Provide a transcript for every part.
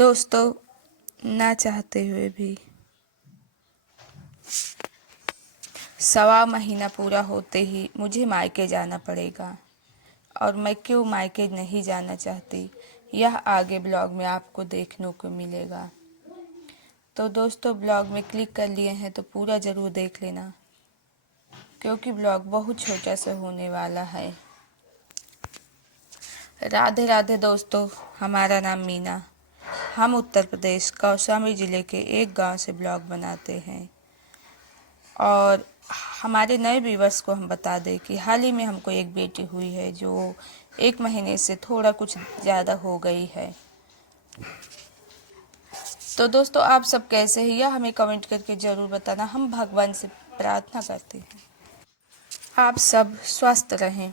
दोस्तों, ना चाहते हुए भी 1.25 महीना पूरा होते ही मुझे मायके जाना पड़ेगा। और मैं क्यों मायके नहीं जाना चाहती, यह आगे ब्लॉग में आपको देखने को मिलेगा। तो दोस्तों, ब्लॉग में क्लिक कर लिए हैं तो पूरा ज़रूर देख लेना, क्योंकि ब्लॉग बहुत छोटा सा होने वाला है। राधे राधे दोस्तों, हमारा नाम मीना। हम उत्तर प्रदेश कौशाम्बी ज़िले के एक गांव से ब्लॉग बनाते हैं। और हमारे नए व्यूवर्स को हम बता दें कि हाल ही में हमको एक बेटी हुई है, जो 1 महीने से थोड़ा कुछ ज़्यादा हो गई है। तो दोस्तों, आप सब कैसे हैं, यह हमें कमेंट करके ज़रूर बताना। हम भगवान से प्रार्थना करते हैं आप सब स्वस्थ रहें,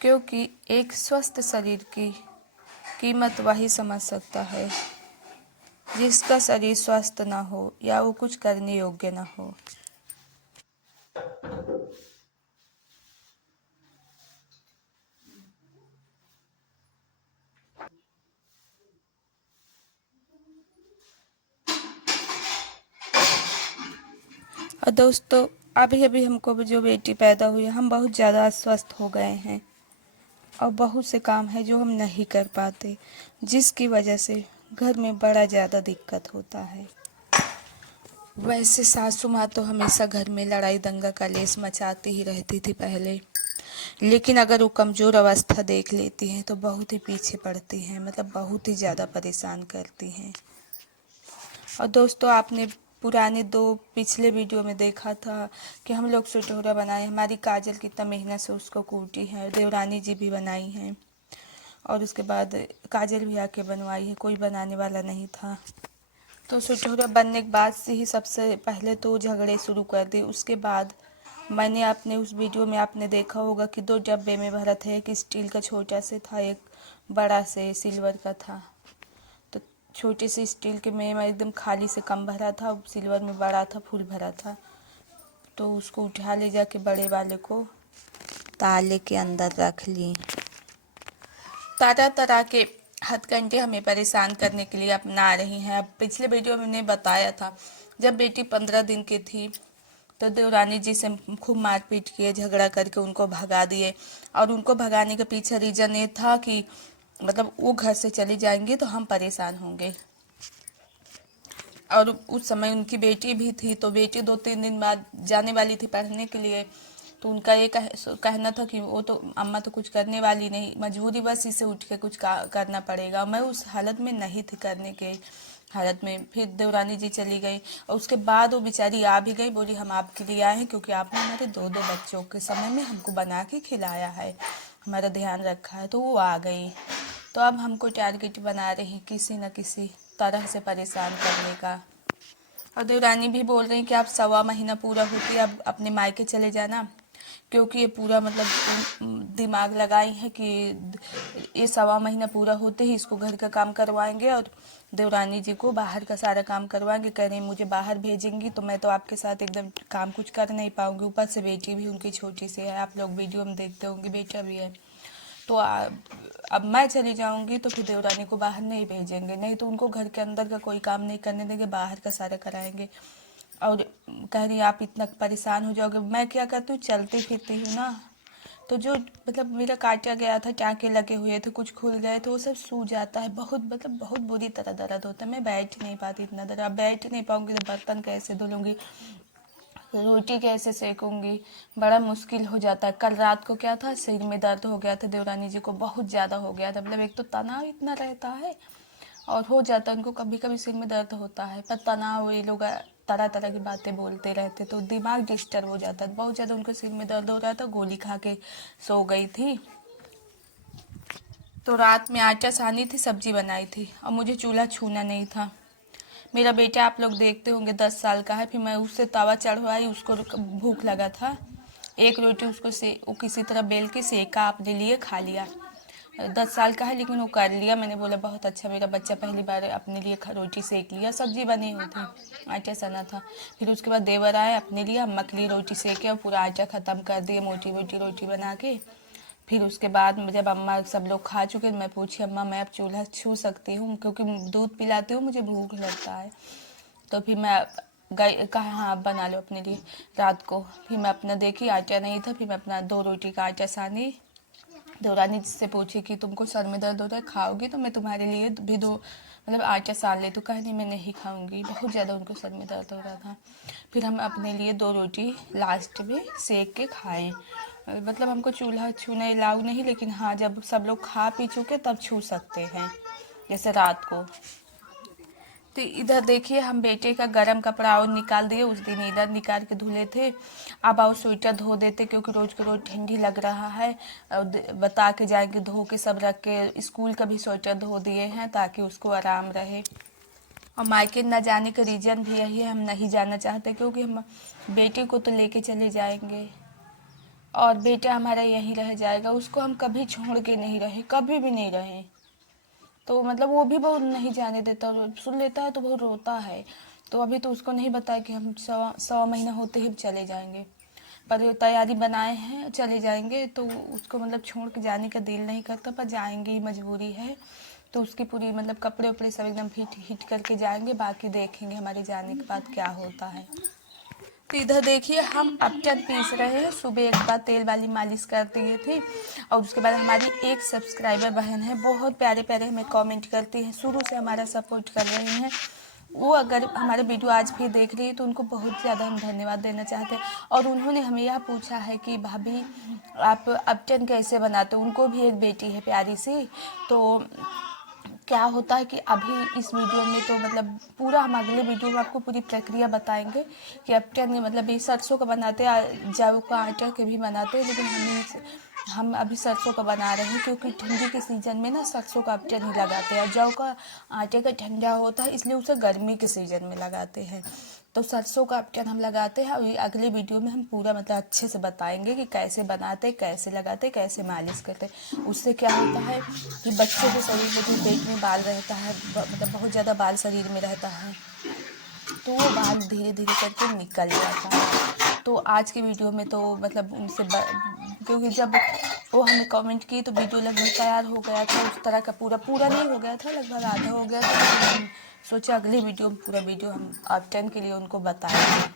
क्योंकि एक स्वस्थ शरीर की कीमत वही समझ सकता है जिसका शरीर स्वस्थ ना हो या वो कुछ करने योग्य ना हो। और दोस्तों, अभी अभी हमको जो बेटी पैदा हुई है, हम बहुत ज़्यादा अस्वस्थ हो गए हैं और बहुत से काम है जो हम नहीं कर पाते, जिसकी वजह से घर में बड़ा ज़्यादा दिक्कत होता है। वैसे सासू माँ तो हमेशा घर में लड़ाई दंगा कलेश मचाती ही रहती थी पहले, लेकिन अगर वो कमज़ोर अवस्था देख लेती हैं तो बहुत ही पीछे पड़ती हैं, मतलब बहुत ही ज़्यादा परेशान करती हैं। और दोस्तों, आपने पुराने 2 पिछले वीडियो में देखा था कि हम लोग सुटोरा बनाए। हमारी काजल कितना मेहनत से उसको कूटी है, देवरानी जी भी बनाई हैं, और उसके बाद काजल भी आके बनवाई है, कोई बनाने वाला नहीं था। तो सुटोरा बनने के बाद से ही सबसे पहले तो झगड़े शुरू कर दिए। उसके बाद मैंने अपने उस वीडियो में आपने देखा होगा कि 2 डब्बे में भरा था, एक स्टील का छोटा से था, एक बड़ा से सिल्वर का था। तो छोटे से स्टील के में एकदम खाली से कम भरा था, सिल्वर में बड़ा था, फुल भरा था। तो उसको उठा ले जाके बड़े वाले को ताले के अंदर रख ली। तरह तरह के हथकंडे हमें परेशान करने के लिए अपना रही हैं। अब पिछले वीडियो में मैंने बताया था, जब बेटी 15 दिन की थी तो देवरानी जी से खूब मारपीट किए, झगड़ा करके उनको भगा दिए। और उनको भगाने के पीछे रीज़न ये था कि मतलब वो घर से चली जाएंगी तो हम परेशान होंगे। और उस समय उनकी बेटी भी थी, तो बेटी 2-3 दिन बाद जाने वाली थी पढ़ने के लिए। तो उनका ये कहना था कि वो तो अम्मा तो कुछ करने वाली नहीं, मजबूरी बस इसे उठ के कुछ करना पड़ेगा। मैं उस हालत में नहीं थी करने के हालत में। फिर देवरानी जी चली गई और उसके बाद वो बेचारी आ भी गई, बोली हम आपके लिए आए हैं क्योंकि आपने हमारे 2-2 बच्चों के समय में हमको बना के खिलाया है, हमारा ध्यान रखा है। तो वो आ गई, तो अब हमको टारगेट बना रही किसी न किसी तरह से परेशान करने का। और देवरानी भी बोल रही कि आप 1.25 महीना पूरा होती अब अपने मायके चले जाना, क्योंकि ये पूरा मतलब दिमाग लगाई है कि ये 1.25 महीना पूरा होते ही इसको घर का काम करवाएंगे और देवरानी जी को बाहर का सारा काम करवाएंगे। कह रही मुझे बाहर भेजेंगी तो मैं तो आपके साथ एकदम काम कुछ कर नहीं पाऊंगी, ऊपर से बेटी भी उनकी छोटी सी है, आप लोग वीडियो में देखते होंगे, बेटा भी है। तो अब मैं चली जाऊंगी तो फिर देवरानी को बाहर नहीं भेजेंगे, नहीं तो उनको घर के अंदर का कोई काम नहीं करने देंगे, बाहर का सारा कराएंगे। और कह रही आप इतना परेशान हो जाओगे। मैं क्या करती हूँ, चलती फिरती हूँ ना, तो जो मतलब मेरा काटा गया था, टाँके लगे हुए थे, कुछ खुल गए तो वो सब सूज जाता है, बहुत मतलब बहुत बुरी तरह दर्द होता है। मैं बैठ नहीं पाती इतना दर्द, अब बैठ नहीं पाऊंगी तो बर्तन कैसे धुलूंगी, रोटी कैसे सेकूंगी, बड़ा मुश्किल हो जाता है। कल रात को क्या था, सिर में दर्द हो गया था, देवरानी जी को बहुत ज़्यादा हो गया था। मतलब एक तो तनाव इतना रहता है और हो जाता है उनको, कभी कभी सिर में दर्द होता है, पर तनाव ये लोग तरह तरह की बातें बोलते रहते तो दिमाग डिस्टर्ब हो जाता है। बहुत ज़्यादा उनको सिर में दर्द हो रहा था, गोली खा के सो गई थी। तो रात में आटा सानी थी, सब्जी बनाई थी और मुझे चूल्हा छूना नहीं था। मेरा बेटा आप लोग देखते होंगे 10 साल का है, फिर मैं उससे तवा चढ़वाई, उसको भूख लगा था, एक रोटी उसको से वो किसी तरह बेल के सेका, अपने लिए खा लिया। 10 साल का है लेकिन वो कर लिया। मैंने बोला बहुत अच्छा, मेरा बच्चा पहली बार अपने लिए रोटी सेक लिया। सब्जी बनी हुई थी, आटा सना था। फिर उसके बाद देवर आए अपने लिए, अम्मा के लिए रोटी सेके और पूरा आटा ख़त्म कर दिए, मोटी मोटी रोटी बना के। फिर उसके बाद जब अम्मा सब लोग खा चुके मैं पूछी, अम्मा मैं अब चूल्हा छू सकती हूँ, क्योंकि दूध पिलाती हूँ, मुझे भूख लगता है। तो फिर मैं गई, कहा हाँ आप बना लो अपने लिए रात को। फिर मैं अपना देखी आटा नहीं था, फिर मैं अपना 2 रोटी का आटा सानी। देवरानी जिससे पूछी कि तुमको सर में दर्द हो रहा है, खाओगी तो मैं तुम्हारे लिए भी 2 मतलब आटा सान ले, तो कहा नहीं मैं नहीं खाऊंगी, बहुत ज़्यादा उनको सर में दर्द हो रहा था। फिर हम अपने लिए 2 रोटी लास्ट में सेक के खाएं। मतलब हमको चूल्हा छूना अलाउ नहीं, लेकिन हाँ जब सब लोग खा पी चुके तब छू सकते हैं, जैसे रात को। तो इधर देखिए हम बेटे का गरम कपड़ा और निकाल दिए, उस दिन इधर निकाल के धुले थे। अब आओ स्वेटर धो देते, क्योंकि रोज के रोज ठंडी लग रहा है। बता के जाएंगे धो के सब रख के, स्कूल का भी स्वेटर धो दिए हैं ताकि उसको आराम रहे। और मायके न जाने का रीज़न भी यही है, हम नहीं जाना चाहते, क्योंकि हम बेटे को तो लेके चले जाएंगे और बेटा हमारा यहीं रह जाएगा, उसको हम कभी छोड़ के नहीं रहे, कभी भी नहीं रहे। तो मतलब वो भी बहुत नहीं जाने देता, सुन लेता है तो बहुत रोता है। तो अभी तो उसको नहीं बताया कि हम 100 महीना होते ही चले जाएंगे, पर तैयारी बनाए हैं चले जाएंगे। तो उसको मतलब छोड़ के जाने का दिल नहीं करता, पर जाएंगे ही, मजबूरी है। तो उसकी पूरी मतलब कपड़े उपड़े सब एकदम फिट हिट करके जाएंगे, बाकी देखेंगे हमारे जाने के बाद क्या होता है। तो इधर देखिए हम अपटन पीस रहे हैं, सुबह एक बार तेल वाली मालिश कर दिए थे। और उसके बाद हमारी एक सब्सक्राइबर बहन है, बहुत प्यारे प्यारे हमें कमेंट करती हैं, शुरू से हमारा सपोर्ट कर रही हैं। वो अगर हमारे वीडियो आज भी देख रही है तो उनको बहुत ज़्यादा हम धन्यवाद देना चाहते हैं। और उन्होंने हमें यह पूछा है कि भाभी आप अपटन कैसे बनाते हो, उनको भी एक बेटी है प्यारी सी। तो क्या होता है कि अभी इस वीडियो में तो मतलब पूरा हम अगले वीडियो में आपको पूरी प्रक्रिया बताएंगे कि अपटन मतलब ये सरसों का बनाते हैं, जव का आटा के भी बनाते हैं, लेकिन हम अभी सरसों का बना रहे हैं, क्योंकि ठंडी के सीज़न में ना सरसों का अपटन ही लगाते हैं। जव का आटे का ठंडा होता है, इसलिए उसे गर्मी के सीज़न में लगाते हैं। तो सरसों का अपटन हम लगाते हैं, और अगले वीडियो में हम पूरा मतलब अच्छे से बताएंगे कि कैसे बनाते, कैसे लगाते, कैसे मालिश करते। उससे क्या होता है कि बच्चे के शरीर में जो पेट में बाल रहता है, मतलब बहुत ज़्यादा बाल शरीर में रहता है, तो वो बाल धीरे धीरे करके निकल जाता है। तो आज की वीडियो में तो मतलब उनसे क्योंकि जब वो हमें कमेंट की तो वीडियो लगभग तैयार हो गया था, उस तरह का पूरा नहीं हो गया था, लगभग आधा हो गया था। तो हम सोचा अगले वीडियो में पूरा वीडियो हम अपटन के लिए उनको बताएंगे।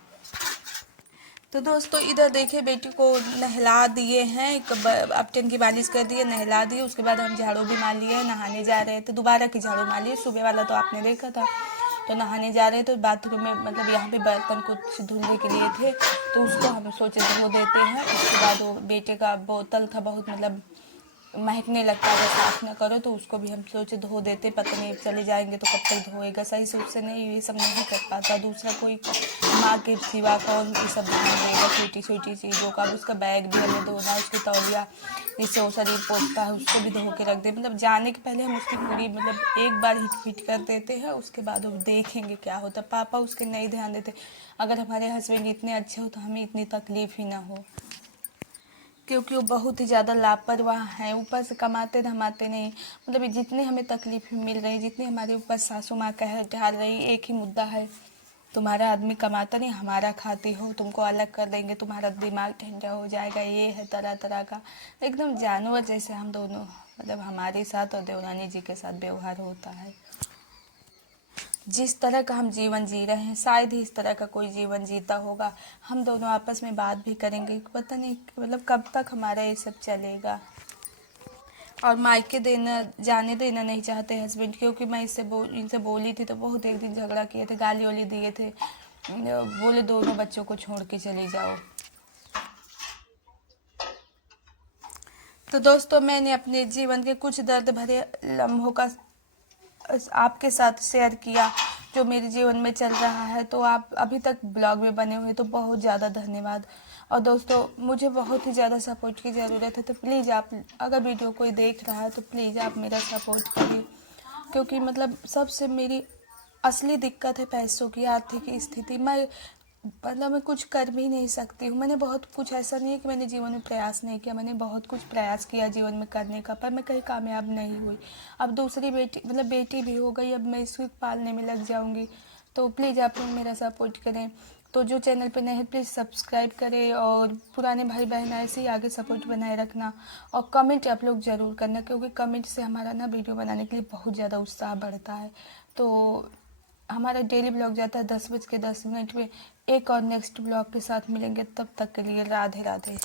तो दोस्तों इधर देखिए बेटी को नहला दिए हैं, अपटन की मालिश कर दिए, नहला दिए। उसके बाद हम झाड़ू भी मार लिए, नहाने जा रहे थे, दोबारा की झाड़ू मार लिए, सुबह वाला तो आपने देखा था। तो नहाने जा रहे थे, बाथरूम में मतलब यहाँ पे बर्तन कुछ धुलने के लिए थे, तो उसको हम सोचे धो देते हैं। उसके बाद वो बेटे का बोतल था, बहुत मतलब महकने लगता है, अगर साफ ना करो तो उसको भी हम सोचे धो देते, पता नहीं चले जाएंगे तो कब तक धोएगा, सही से उससे नहीं ये सब नहीं कर पाता, दूसरा कोई माँ के सिवा कौन ये सब ध्यान देगा छोटी छोटी चीज़ों का। उसका बैग भी हमें धोना, उसकी तौलिया जिससे वो शरीर पोंछता है उसको भी धो के रख दे। मतलब जाने के पहले हम उसकी पूरी मतलब एक बार हिट फिट कर देते हैं, उसके बाद हम देखेंगे क्या होता। पापा उसके नहीं ध्यान देते, अगर हमारे हस्बैंड इतने अच्छे हो तो हमें इतनी तकलीफ ही ना हो, क्योंकि वो बहुत ही ज़्यादा लापरवाह हैं, ऊपर से कमाते धमाते नहीं। मतलब जितनी हमें तकलीफ मिल रही, जितनी हमारे ऊपर सासू माँ कह ढाल रही, एक ही मुद्दा है, तुम्हारा आदमी कमाता नहीं, हमारा खाती हो, तुमको अलग कर देंगे, तुम्हारा दिमाग ठंडा हो जाएगा, ये है तरह तरह का। एकदम जानवर जैसे हम दोनों मतलब हमारे साथ और देवरानी जी के साथ व्यवहार होता है। जिस तरह का हम जीवन जी रहे हैं शायद ही इस तरह का कोई जीवन जीता होगा। हम दोनों आपस में बात भी करेंगे, पता नहीं मतलब कब तक हमारा ये सब चलेगा। और मायके देना जाने देना नहीं चाहते हस्बैंड, क्योंकि मैं इनसे बोली थी तो बहुत एक दिन झगड़ा किए थे, गाली वाली दिए थे, बोले दोनों बच्चों को छोड़ के चले जाओ। तो दोस्तों मैंने अपने जीवन के कुछ दर्द भरे लम्हों का आपके साथ शेयर किया, जो मेरे जीवन में चल रहा है। तो आप अभी तक ब्लॉग में बने हुए तो बहुत ज़्यादा धन्यवाद। और दोस्तों मुझे बहुत ही ज़्यादा सपोर्ट की ज़रूरत है, तो प्लीज़ आप अगर वीडियो कोई देख रहा है तो प्लीज़ आप मेरा सपोर्ट करिए, क्योंकि मतलब सबसे मेरी असली दिक्कत है पैसों की, आर्थिक स्थिति। मैं कुछ कर भी नहीं सकती हूँ। मैंने बहुत कुछ, ऐसा नहीं है कि मैंने जीवन में प्रयास नहीं किया, मैंने बहुत कुछ प्रयास किया जीवन में करने का, पर मैं कहीं कामयाब नहीं हुई। अब दूसरी बेटी मतलब बेटी भी हो गई, अब मैं इसको पालने में लग जाऊँगी। तो प्लीज़ आप लोग मेरा सपोर्ट करें। तो जो चैनल पे नए हैं प्लीज़ सब्सक्राइब करें, और पुराने भाई बहन ऐसे ही आगे सपोर्ट बनाए रखना, और कमेंट आप लोग ज़रूर करना, क्योंकि कमेंट से हमारा ना वीडियो बनाने के लिए बहुत ज़्यादा उत्साह बढ़ता है। तो हमारा डेली ब्लॉग जाता है 10:10 में। एक और नेक्स्ट ब्लॉग के साथ मिलेंगे, तब तक के लिए राधे राधे।